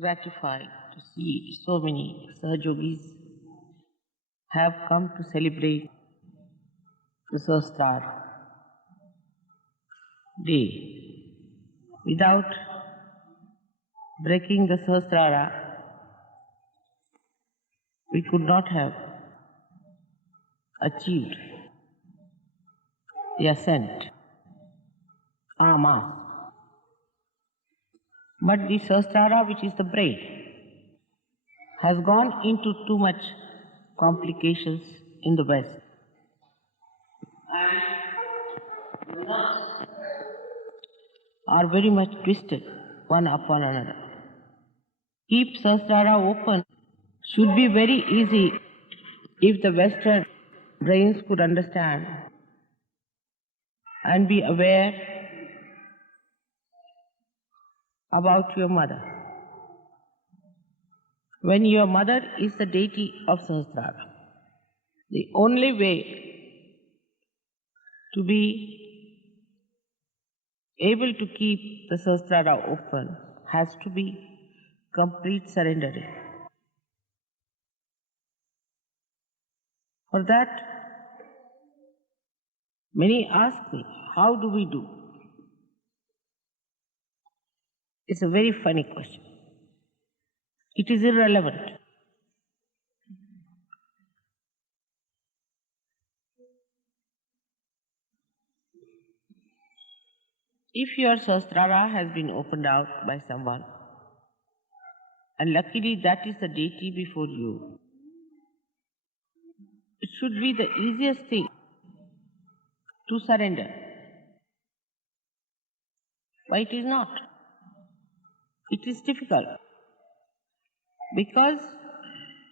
gratified to see so many Sahajogis have come to celebrate the Sahasrara day. Without breaking the Sahasrara, we could not have achieved the ascent en masse. But the Sahasrara, which is the brain, has gone into too much complications in the West. And the nerves are very much twisted one upon another. Keep Sahasrara open should be very easy if the Western brains could understand and be aware about your mother. When your mother is the deity of Sahasrara, the only way to be able to keep the Sahasrara open has to be complete surrendering. For that, many ask me, how do we do? It's a very funny question. It is irrelevant. If your Sahasrara has been opened out by someone, and luckily that is the deity before you, it should be the easiest thing to surrender. Why it is not? It is difficult because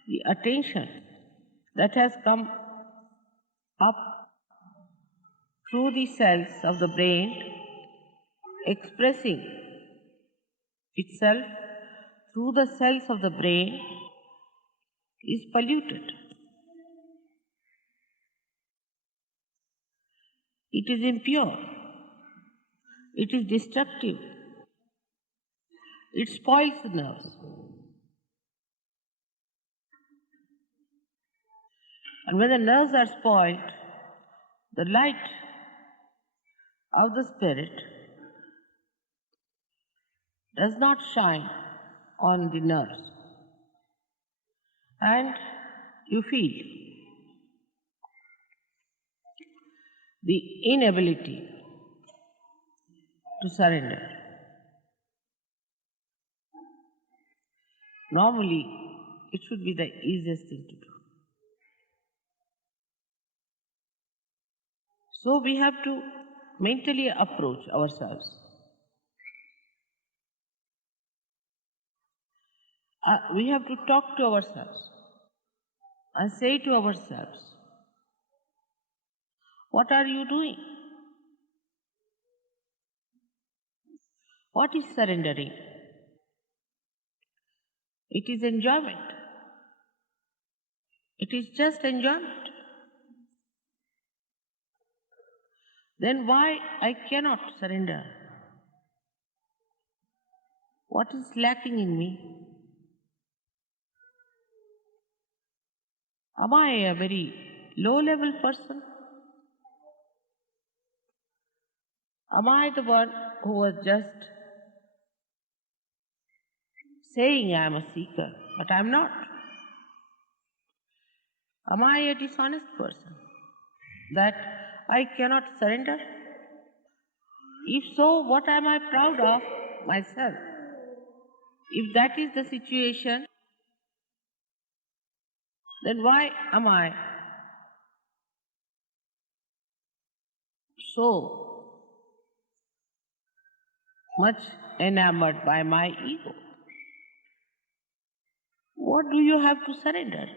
the attention that has come up through the cells of the brain expressing itself through the cells of the brain is polluted. It is impure. It is destructive. It spoils the nerves. And when the nerves are spoiled, the light of the spirit does not shine on the nerves. And you feel the inability to surrender. Normally, it should be the easiest thing to do. So we have to mentally approach ourselves. We have to talk to ourselves and say to ourselves, what are you doing? What is surrendering? It is enjoyment. It is just enjoyment. Then why I cannot surrender? What is lacking in me? Am I a very low-level person? Am I the one who was just saying I am a seeker, but I am not? Am I a dishonest person that I cannot surrender? If so, what am I proud of myself? If that is the situation, then why am I so much enamored by my ego? What do you have to surrender?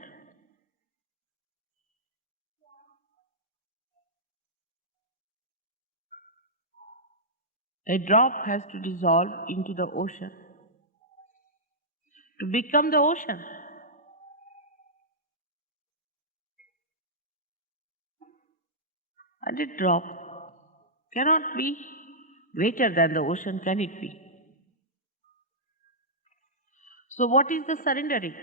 A drop has to dissolve into the ocean to become the ocean. And a drop cannot be greater than the ocean, can it be? So what is the surrendering?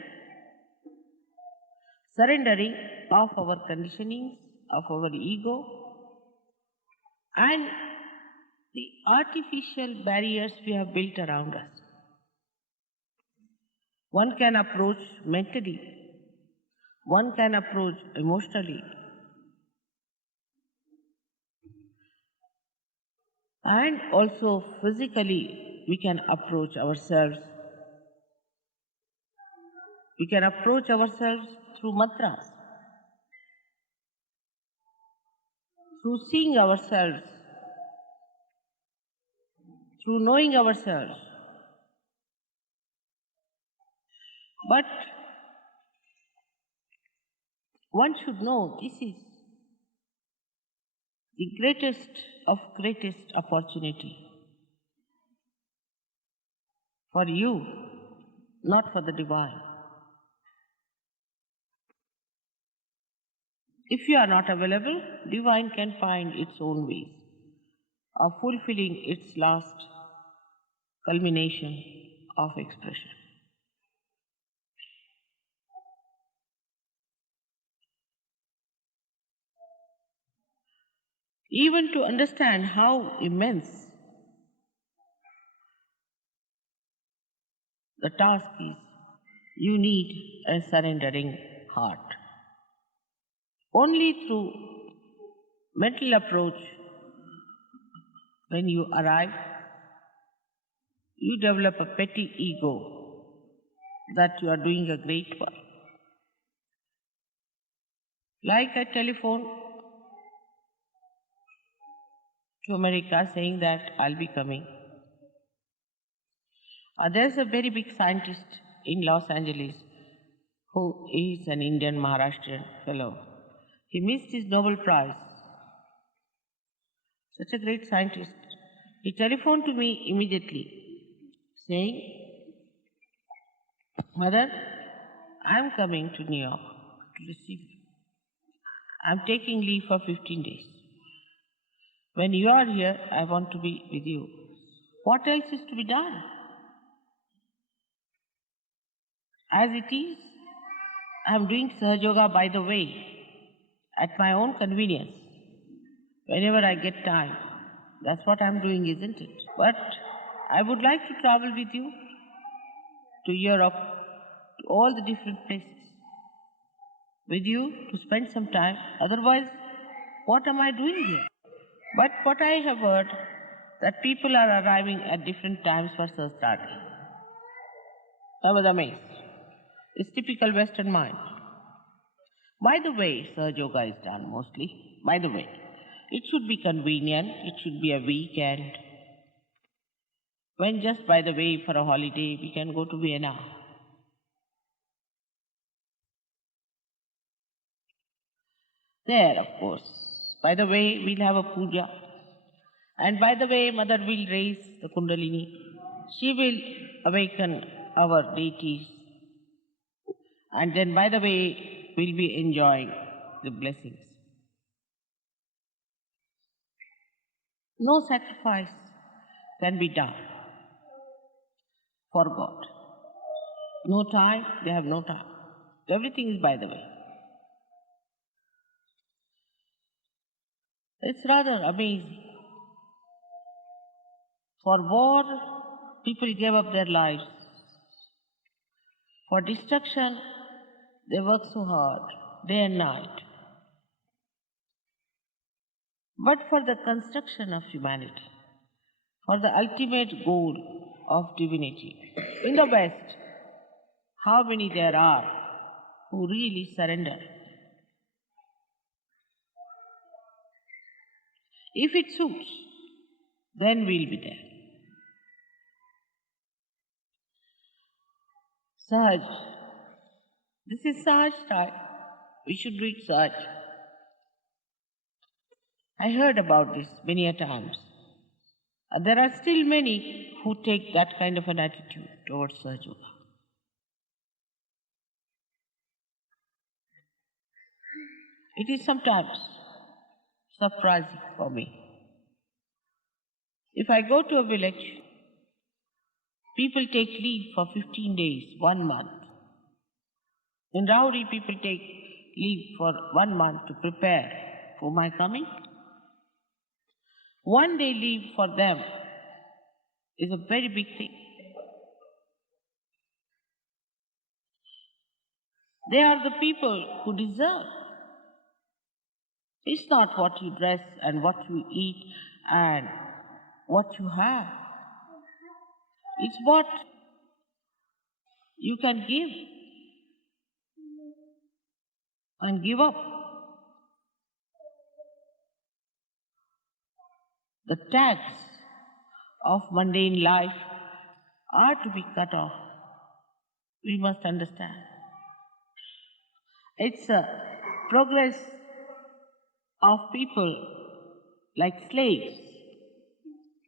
Surrendering of our conditionings, of our ego, and the artificial barriers we have built around us. One can approach mentally, one can approach emotionally, and also physically we can approach ourselves. We can approach ourselves through mantras, through seeing ourselves, through knowing ourselves. But one should know this is the greatest of greatest opportunity for you, not for the divine. If you are not available, divine can find its own ways of fulfilling its last culmination of expression. Even to understand how immense the task is, you need a surrendering heart. Only through mental approach, when you arrive, you develop a petty ego that you are doing a great work. Like I telephone to America saying that I'll be coming. There's a very big scientist in Los Angeles who is an Indian Maharashtrian fellow. He missed his Nobel Prize. Such a great scientist. He telephoned to me immediately saying, Mother, I'm coming to New York to receive you. I'm taking leave for 15 days. When you are here, I want to be with you. What else is to be done? As it is, I am doing Sahaja Yoga by the way, at my own convenience, whenever I get time. That's what I'm doing, isn't it? But I would like to travel with you to Europe, to all the different places, with you to spend some time. Otherwise, what am I doing here? But what I have heard, that people are arriving at different times for Sahasrara. I was amazed. It's typical Western mind. By the way, Sahaja Yoga is done mostly. By the way, it should be convenient. It should be a weekend. When just by the way for a holiday, we can go to Vienna. There, of course. By the way, we'll have a puja. And by the way, Mother will raise the Kundalini. She will awaken our deities. And then, by the way, we'll be enjoying the blessings. No sacrifice can be done for God. No time, they have no time. Everything is by the way. It's rather amazing. For war, people gave up their lives. For destruction, they work so hard, day and night. But for the construction of humanity, for the ultimate goal of divinity, in the West, how many there are who really surrender? If it suits, then we'll be there. Sahaj. This is Sahaj time. We should read Sahaj. I heard about this many a times. There are still many who take that kind of an attitude towards Sahaja Yoga. It is sometimes surprising for me. If I go to a village People take leave for 15 days, 1 month. In Rauri, people take leave for 1 month to prepare for my coming. 1 day leave for them is a very big thing. They are the people who deserve. It's not what you dress and what you eat and what you have. It's what you can give and give up. The tags of mundane life are to be cut off. We must understand. It's a progress of people like slaves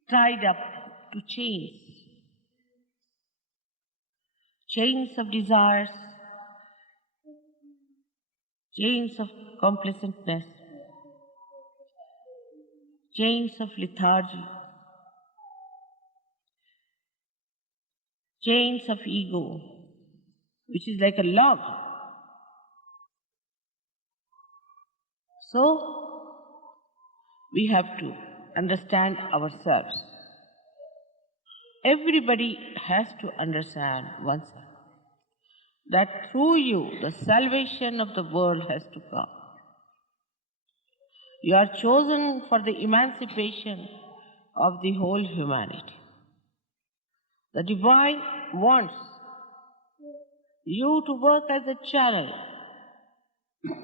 tied up to chains. Chains of desires, chains of complacentness, chains of lethargy, chains of ego, which is like a log. So, we have to understand ourselves. Everybody has to understand oneself that through you the salvation of the world has to come. You are chosen for the emancipation of the whole humanity. The divine wants you to work as a channel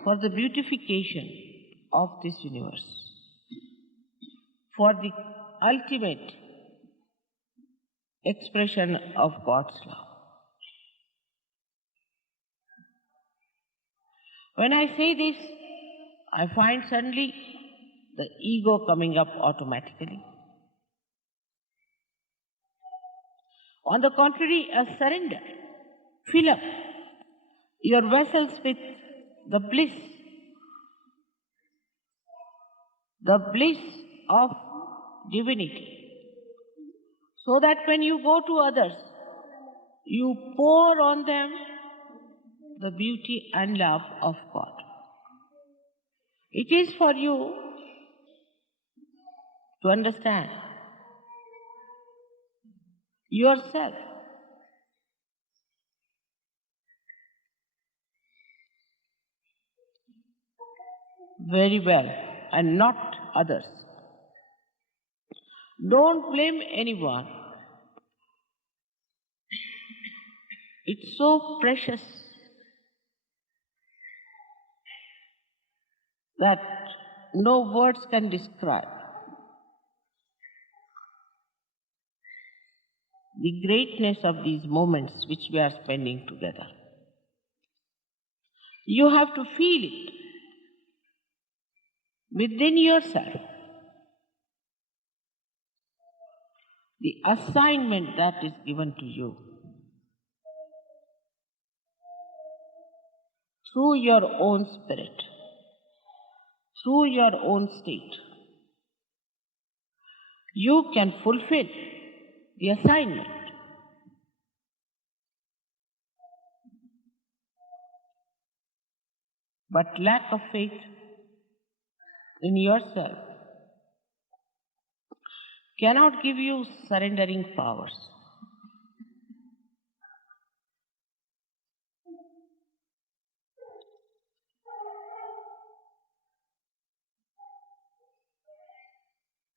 for the beautification of this universe, for the ultimate expression of God's love. When I say this, I find suddenly the ego coming up automatically. On the contrary, a surrender. Fill up your vessels with the bliss of divinity, so that when you go to others, you pour on them the beauty and love of God. It is for you to understand yourself. Very well, and not others. Don't blame anyone. It's so precious that no words can describe the greatness of these moments which we are spending together. You have to feel it within yourself. The assignment that is given to you through your own spirit, through your own state. You can fulfill the assignment. But lack of faith in yourself cannot give you surrendering powers.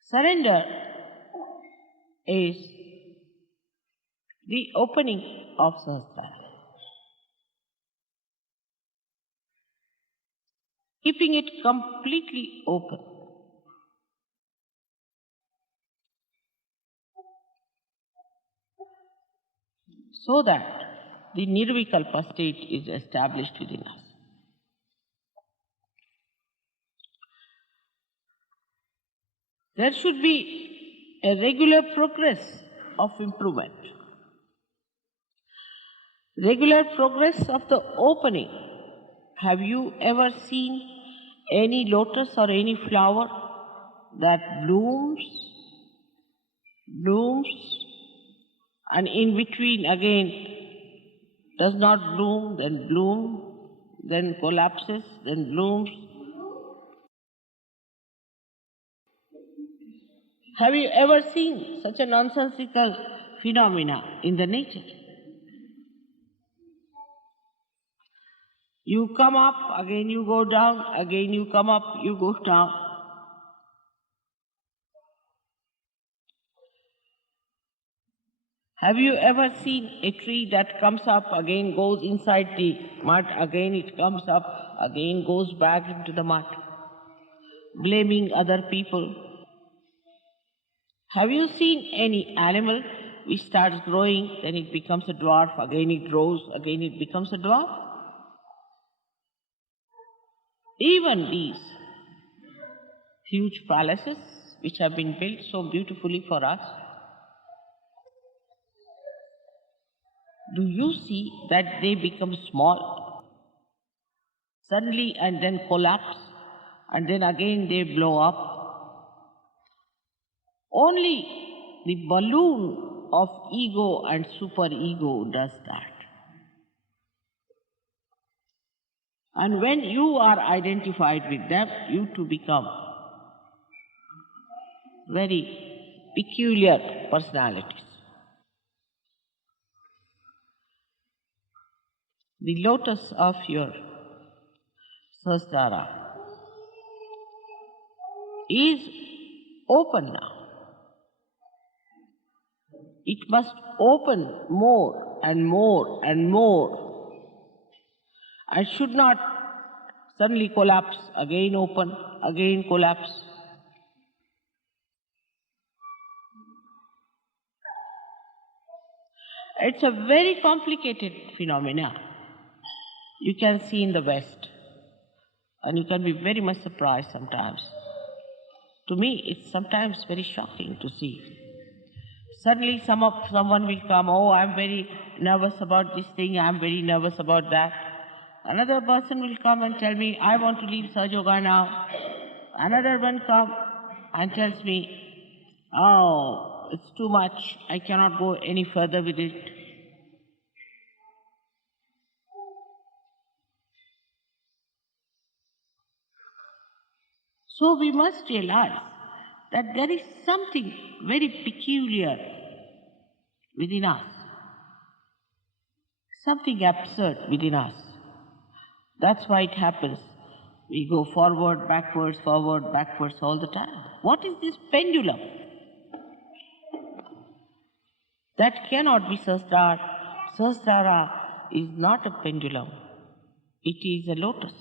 Surrender is the opening of Sahasrara. Keeping it completely open. So that the Nirvikalpa state is established within us. There should be a regular progress of improvement. Regular progress of the opening. Have you ever seen any lotus or any flower that blooms and in between again does not bloom, then collapses, then blooms. Have you ever seen such a nonsensical phenomena in the nature? You come up, again you go down, again you come up, you go down. Have you ever seen a tree that comes up, again goes inside the mud, again it comes up, again goes back into the mud, blaming other people? Have you seen any animal which starts growing, then it becomes a dwarf, again it grows, again it becomes a dwarf? Even these huge palaces which have been built so beautifully for us, do you see that they become small suddenly and then collapse and then again they blow up? Only the balloon of ego and superego does that. And when you are identified with them, you too become very peculiar personalities. The lotus of your Sahasrara is open now. It must open more and more and more, and should not suddenly collapse, again open, again collapse. It's a very complicated phenomena. You can see in the West, and you can be very much surprised sometimes. To me, it's sometimes very shocking to see. Suddenly someone will come, oh, I'm very nervous about this thing, I'm very nervous about that. Another person will come and tell me, I want to leave Sahaja Yoga now. Another one come and tells me, oh, it's too much, I cannot go any further with it. So we must realize that there is something very peculiar within us, something absurd within us. That's why it happens. We go forward, backwards all the time. What is this pendulum? That cannot be Sahasrara. Sahasrara is not a pendulum. It is a lotus.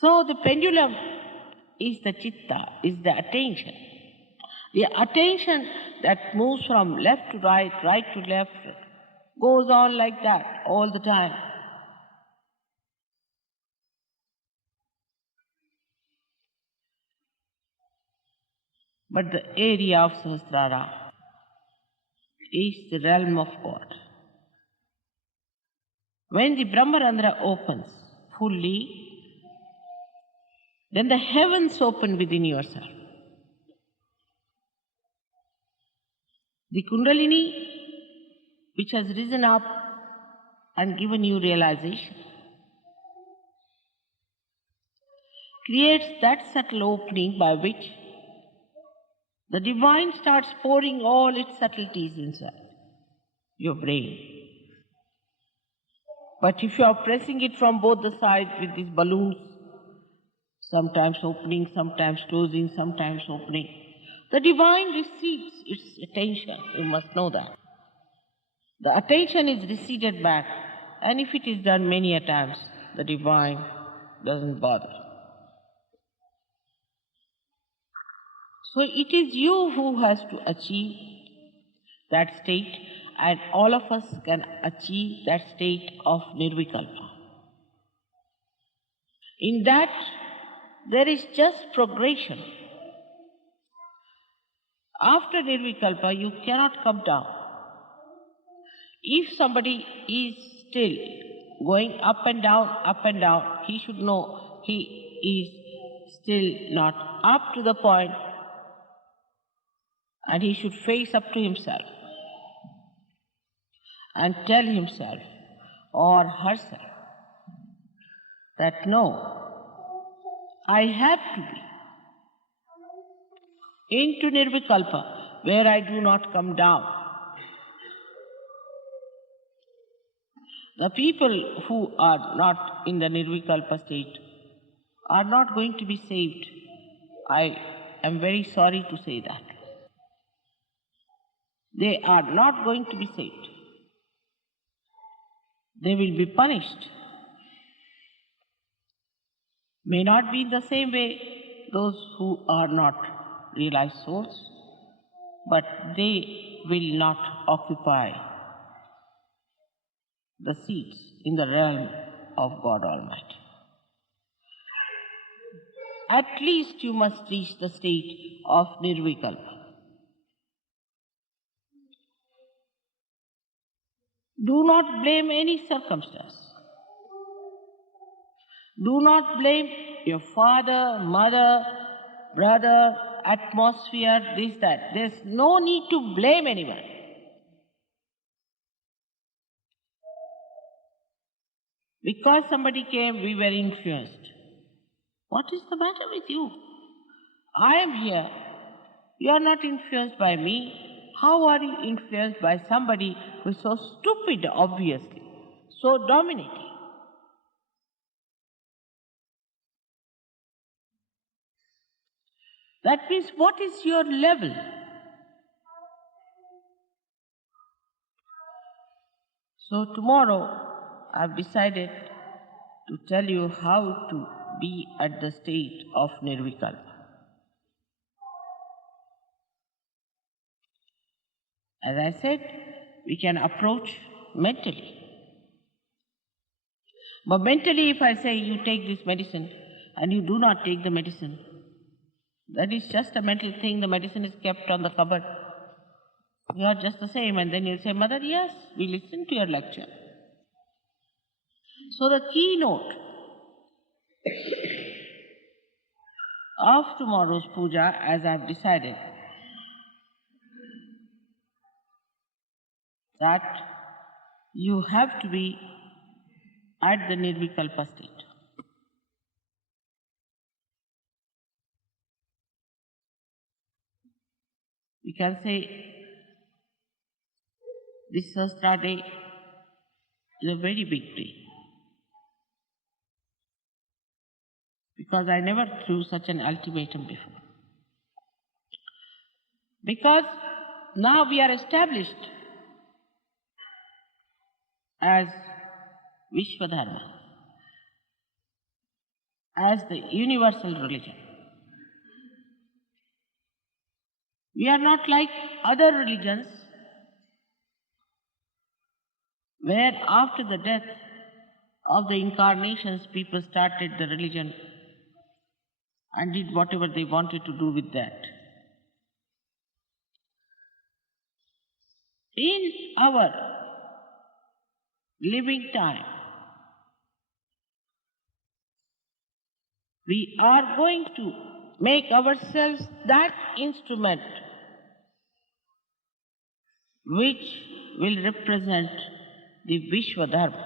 So the pendulum is the chitta, is the attention. The attention that moves from left to right, right to left, goes on like that all the time. But the area of Sahasrara is the realm of God. When the Brahmarandhra opens fully, then the heavens open within yourself. The Kundalini, which has risen up and given you realization, creates that subtle opening by which the divine starts pouring all its subtleties inside your brain. But if you are pressing it from both the sides with these balloons, sometimes opening, sometimes closing, sometimes opening, the divine recedes its attention. You must know that. The attention is receded back, and if it is done many a times, the divine doesn't bother. So it is you who has to achieve that state, and all of us can achieve that state of Nirvikalpa. In that, there is just progression. After Nirvikalpa, you cannot come down. If somebody is still going up and down, he should know he is still not up to the point And he should face up to himself and tell himself or herself that no, I have to be into Nirvikalpa where I do not come down. The people who are not in the Nirvikalpa state are not going to be saved. I am very sorry to say that. They are not going to be saved. They will be punished. May not be in the same way those who are not realized souls, but they will not occupy the seats in the realm of God Almighty. At least you must reach the state of Nirvikalpa. Do not blame any circumstance. Do not blame your father, mother, brother, atmosphere, this, that. There's no need to blame anyone. Because somebody came, we were influenced. What is the matter with you? I am here. You are not influenced by me. How are you influenced by somebody who is so stupid, obviously, so dominating? That means, what is your level? So tomorrow, I've decided to tell you how to be at the state of Nirvikalpa. As I said, we can approach mentally. But mentally, if I say you take this medicine and you do not take the medicine, that is just a mental thing. The medicine is kept on the cupboard. You are just the same. And then you say, Mother, yes, we listened to your lecture. So the keynote of tomorrow's puja, as I have decided, that you have to be at the Nirvikalpa state. We can say this Sahasrara day is a very big day, because I never threw such an ultimatum before. Because now we are established as Vishwadharma, as the universal religion. We are not like other religions where after the death of the incarnations people started the religion and did whatever they wanted to do with that. In our living time, we are going to make ourselves that instrument which will represent the Vishwadharma.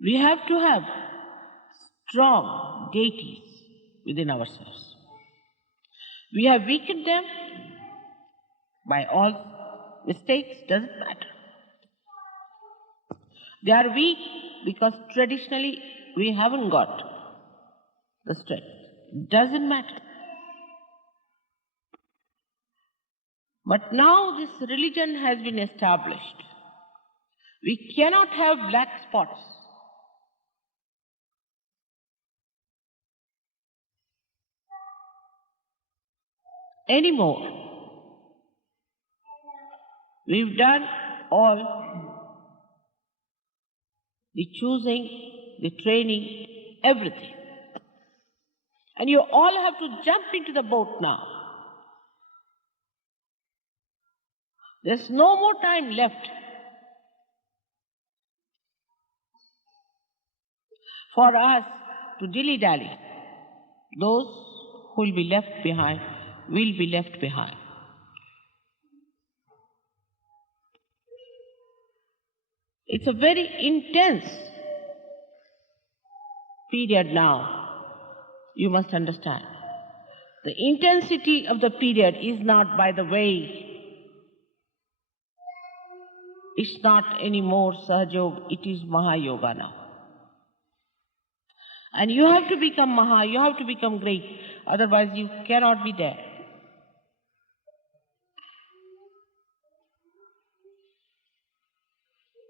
We have to have strong deities within ourselves. We have weakened them by all mistakes, doesn't matter. They are weak because traditionally we haven't got the strength. Doesn't matter. But now this religion has been established. We cannot have black spots. Anymore. We've done all the choosing, the training, everything. And you all have to jump into the boat now. There's no more time left for us to dilly-dally. Those who will be left behind will be left behind. It's a very intense period now, you must understand. The intensity of the period is not by the way, it's not anymore Sahaja, it is Mahayoga now. And you have to become Maha, you have to become great, otherwise you cannot be there.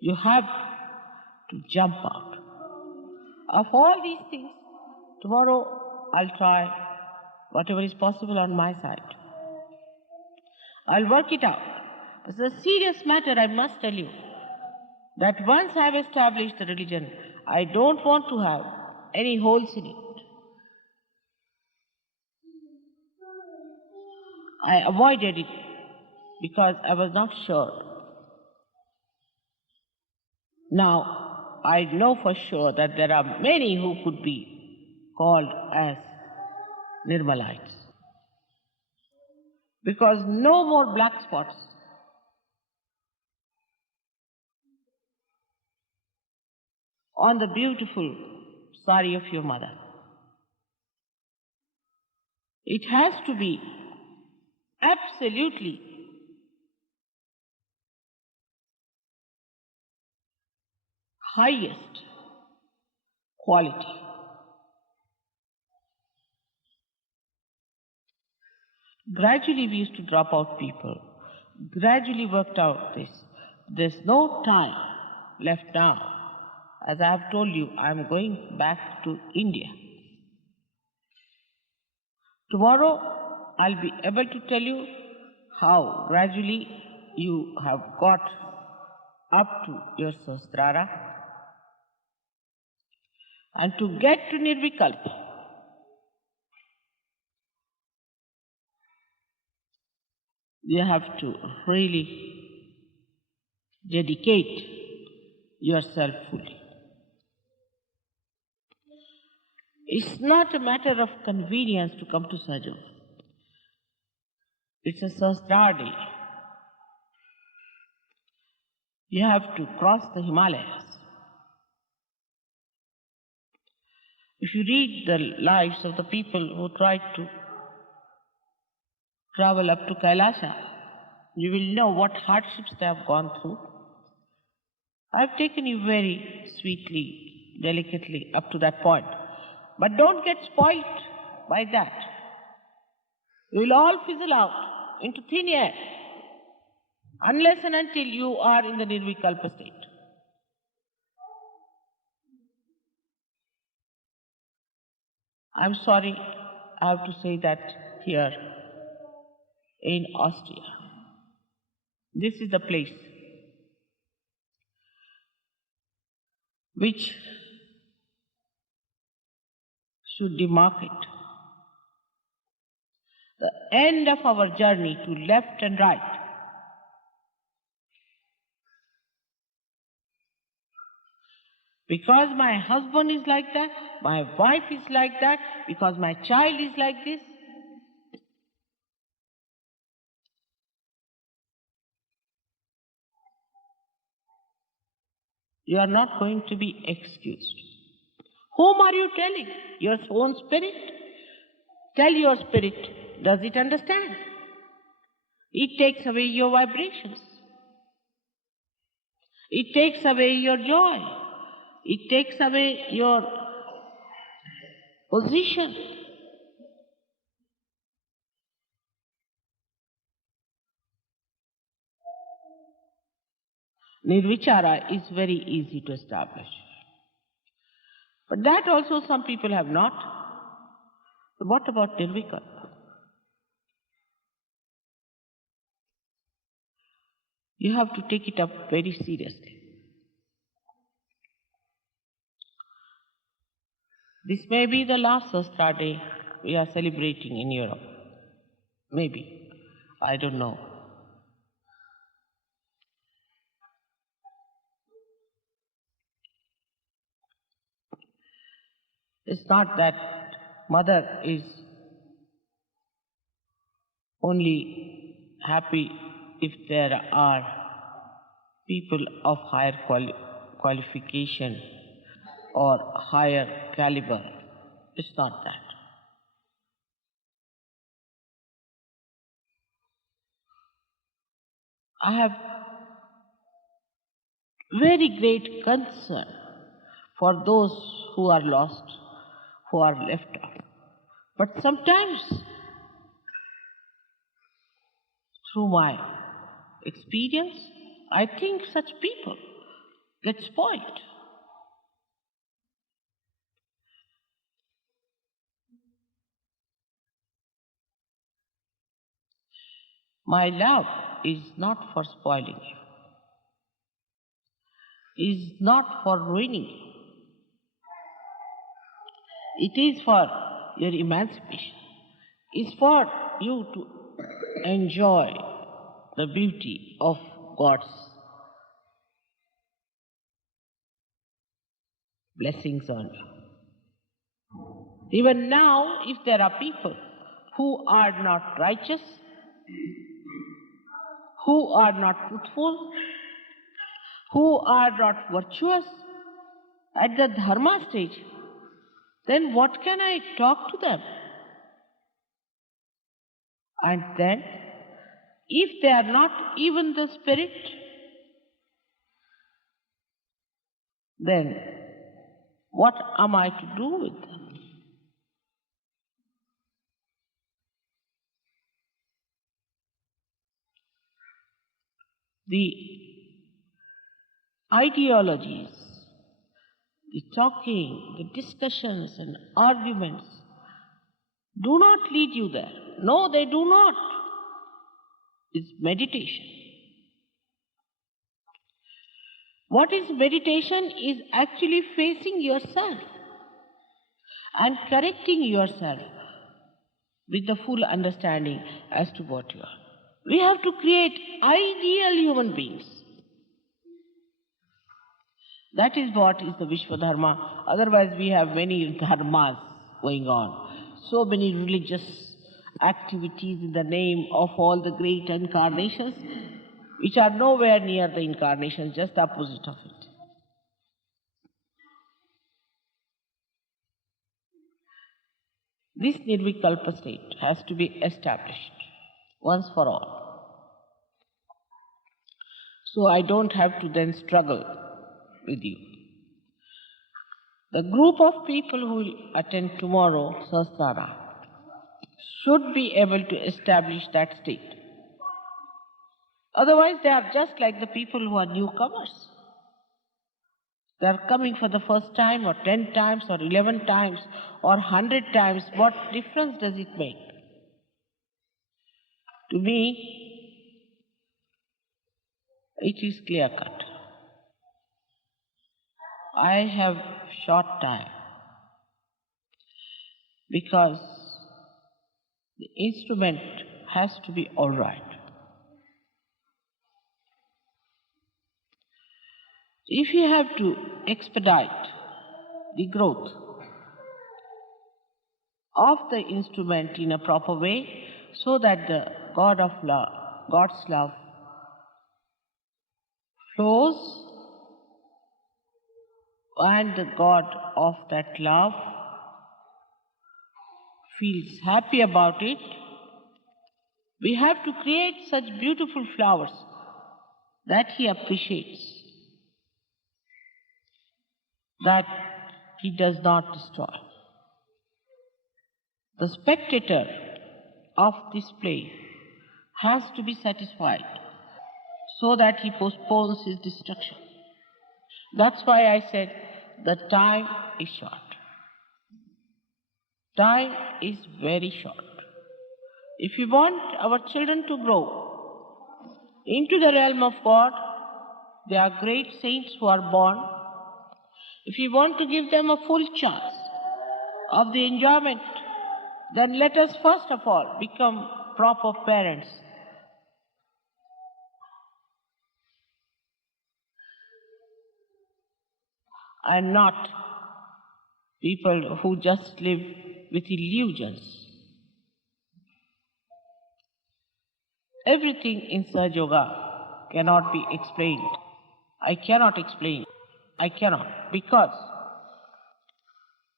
You have to jump out. Of all these things, tomorrow I'll try whatever is possible on my side. I'll work it out. It's a serious matter, I must tell you, that once I have established the religion, I don't want to have any holes in it. I avoided it because I was not sure. Now, I know for sure that there are many who could be called as Nirmalites. Because no more black spots. On the beautiful sari of your mother. It has to be absolutely highest quality. Gradually we used to drop out people. Gradually worked out this. There's no time left now. As I have told you, I am going back to India. Tomorrow I'll be able to tell you how gradually you have got up to your Sahasrara and to get to Nirvikalpa. You have to really dedicate yourself fully. It's not a matter of convenience to come to Sahaja. It's a Sahasrara day. You have to cross the Himalayas. If you read the lives of the people who tried to travel up to Kailasa, you will know what hardships they have gone through. I've taken you very sweetly, delicately up to that point. But don't get spoilt by that. You will all fizzle out into thin air unless and until you are in the Nirvikalpa state. I'm sorry, I have to say that here in Austria. This is the place which should demarcate the end of our journey to left and right. Because my husband is like that, my wife is like that, because my child is like this. You are not going to be excused. Whom are you telling? Your own spirit? Tell your spirit, does it understand? It takes away your vibrations. It takes away your joy. It takes away your position. Nirvichara is very easy to establish. But that also some people have not. So what about Nirvikalpa? You have to take it up very seriously. This may be the last Sahasrara day we are celebrating in Europe. Maybe. I don't know. It's not that mother is only happy if there are people of higher qualification or higher caliber. It's not that. I have very great concern for those who are lost, who are left out. But sometimes, through my experience, I think such people get spoiled. My love is not for spoiling you, is not for ruining you. It is for your emancipation. It's for you to enjoy the beauty of God's blessings on you. Even now, if there are people who are not righteous, who are not truthful, who are not virtuous at the dharma stage, then what can I talk to them? And then, if they are not even the spirit, then what am I to do with them? The ideologies, the talking, the discussions and arguments do not lead you there. No, they do not. It's meditation. What is meditation is actually facing yourself and correcting yourself with the full understanding as to what you are. We have to create ideal human beings. That is what is the Vishwa Dharma. Otherwise, we have many dharmas going on. So many religious activities in the name of all the great incarnations, which are nowhere near the incarnation, just the opposite of it. This Nirvikalpa state has to be established once for all. So I don't have to then struggle with you. The group of people who will attend tomorrow, Sahasrara, should be able to establish that state. Otherwise, they are just like the people who are newcomers. They are coming for the first time, or 10 times, or 11 times, or 100 times. What difference does it make? To me, it is clear cut. I have short time because the instrument has to be all right. If you have to expedite the growth of the instrument in a proper way so that the God of love, God's love flows and the God of that love feels happy about it, we have to create such beautiful flowers that he appreciates, that he does not destroy. The spectator of this play has to be satisfied so that he postpones his destruction. That's why I said the time is short. Time is very short. If we want our children to grow into the realm of God, there are great saints who are born. If we want to give them a full chance of the enjoyment, then let us first of all become proper parents. And not people who just live with illusions. Everything in Sahaja Yoga cannot be explained. I cannot explain. I cannot, because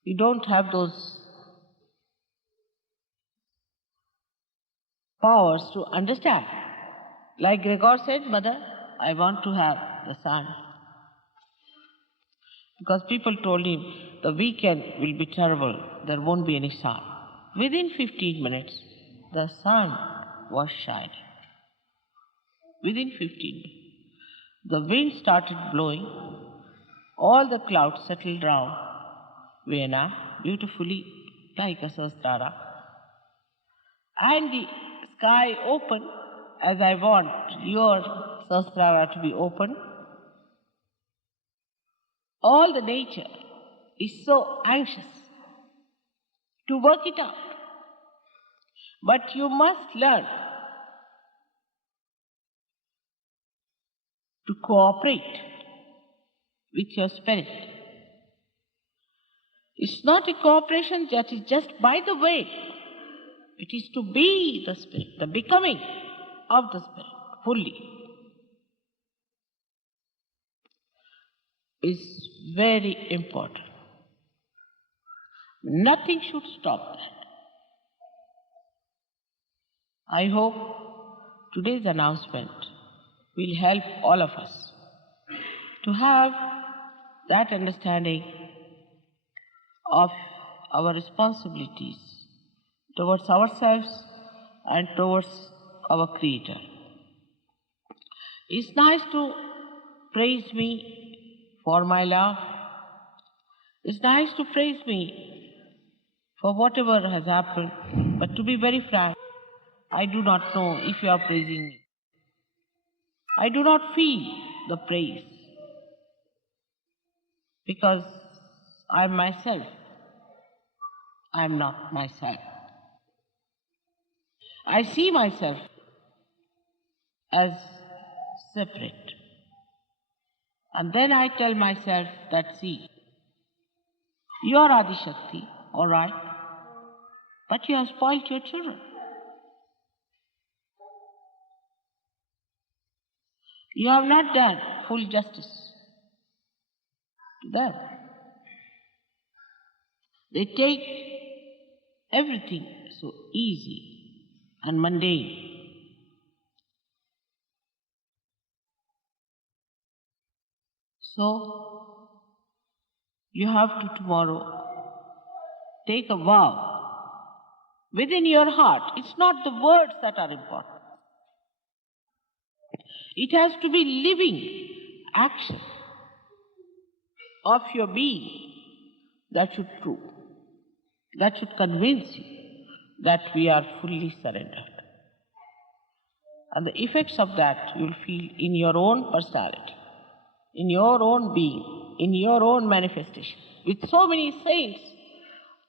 we don't have those powers to understand. Like Gregor said, Mother, I want to have the sun. Because people told him the weekend will be terrible, there won't be any sun. Within 15 minutes, the sun was shining. Within 15 minutes. The wind started blowing, all the clouds settled round Vienna beautifully like a Sahasrara, and the sky opened as I want your Sahasrara to be open. All the nature is so anxious to work it out. But you must learn to cooperate with your spirit. It's not a cooperation that is just by the way. It is to be the spirit, the becoming of the spirit fully. Is very important. Nothing should stop that. I hope today's announcement will help all of us to have that understanding of our responsibilities towards ourselves and towards our Creator. It's nice to praise me for my love. It's nice to praise me for whatever has happened, but to be very frank, I do not know if you are praising me. I do not feel the praise because I am myself. I am not myself. I see myself as separate. And then I tell myself that, see, you are Adi Shakti, all right, but you have spoiled your children. You have not done full justice to them. They take everything so easy and mundane. So, you have to tomorrow take a vow within your heart. It's not the words that are important. It has to be living action of your being that should prove, that should convince you that we are fully surrendered. And the effects of that you will feel in your own personality, in your own being, in your own manifestation. With so many saints,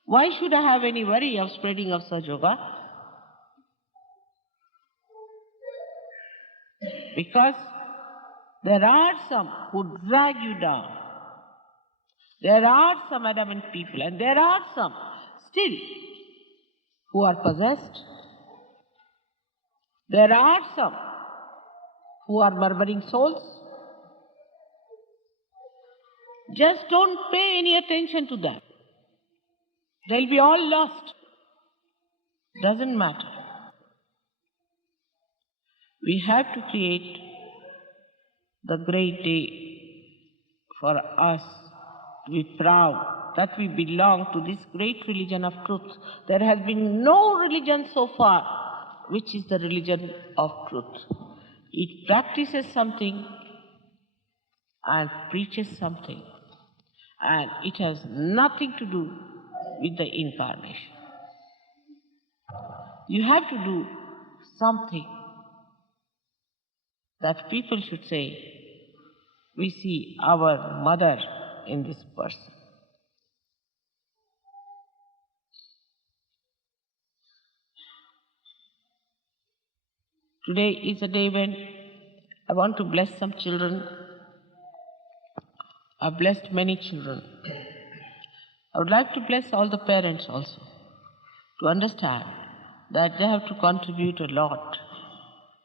why should I have any worry of spreading of Sahaja Yoga? Because there are some who drag you down. There are some adamant people, and there are some still who are possessed. There are some who are murmuring souls. Just don't pay any attention to them. They'll be all lost. Doesn't matter. We have to create the great day for us to be proud that we belong to this great religion of truth. There has been no religion so far which is the religion of truth. It practices something and preaches something, and it has nothing to do with the incarnation. You have to do something that people should say, we see our mother in this person. Today is a day when I want to bless some children. I've blessed many children. I would like to bless all the parents also to understand that they have to contribute a lot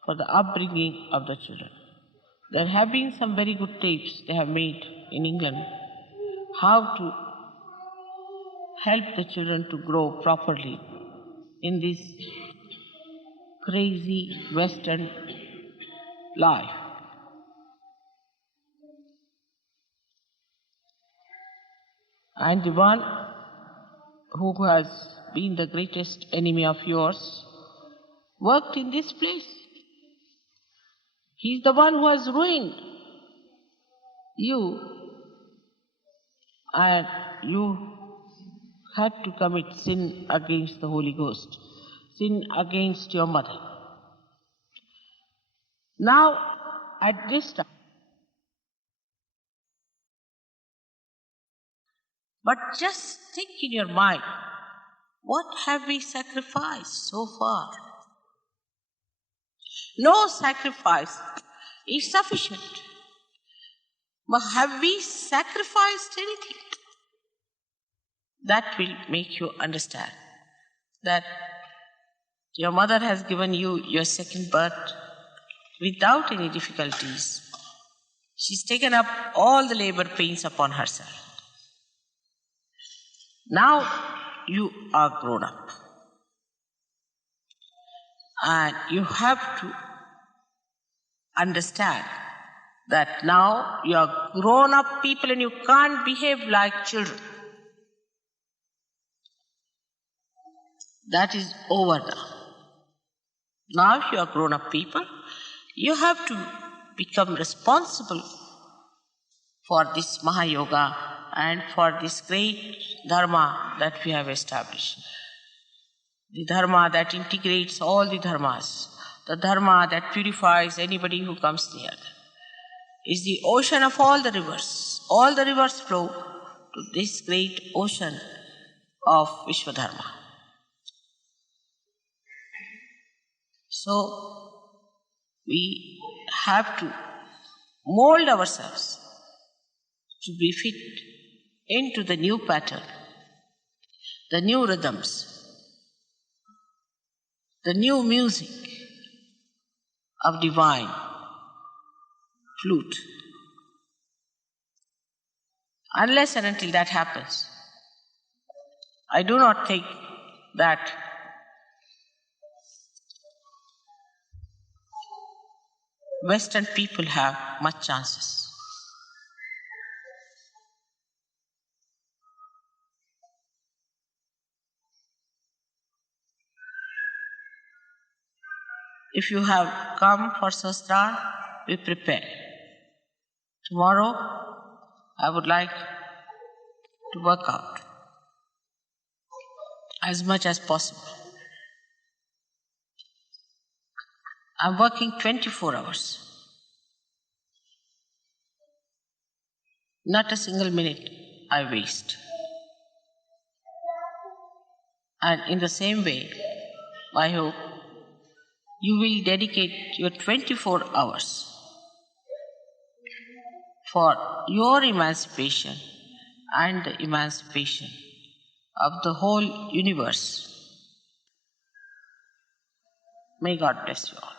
for the upbringing of the children. There have been some very good tapes they have made in England how to help the children to grow properly in this crazy Western life. And the one who has been the greatest enemy of yours worked in this place. He's the one who has ruined you, and you had to commit sin against the Holy Ghost, sin against your mother. Now, at this time, but just think in your mind, what have we sacrificed so far? No sacrifice is sufficient. But have we sacrificed anything? That will make you understand that your mother has given you your second birth without any difficulties. She's taken up all the labor pains upon herself. Now you are grown up. And you have to understand that now you are grown up people and you can't behave like children. That is over now. Now you are grown up people, you have to become responsible for this Mahayoga and for this great Dharma that we have established. The Dharma that integrates all the Dharmas, the Dharma that purifies anybody who comes near them, is the ocean of all the rivers. All the rivers flow to this great ocean of Vishwadharma. So, we have to mold ourselves to be fit into the new pattern, the new rhythms, the new music of divine flute. Unless and until that happens, I do not think that Western people have much chances. If you have come for Sahasrara, be prepared. Tomorrow, I would like to work out as much as possible. I'm working 24 hours. Not a single minute I waste. And in the same way, I hope you will dedicate your 24 hours for your emancipation and the emancipation of the whole universe. May God bless you all.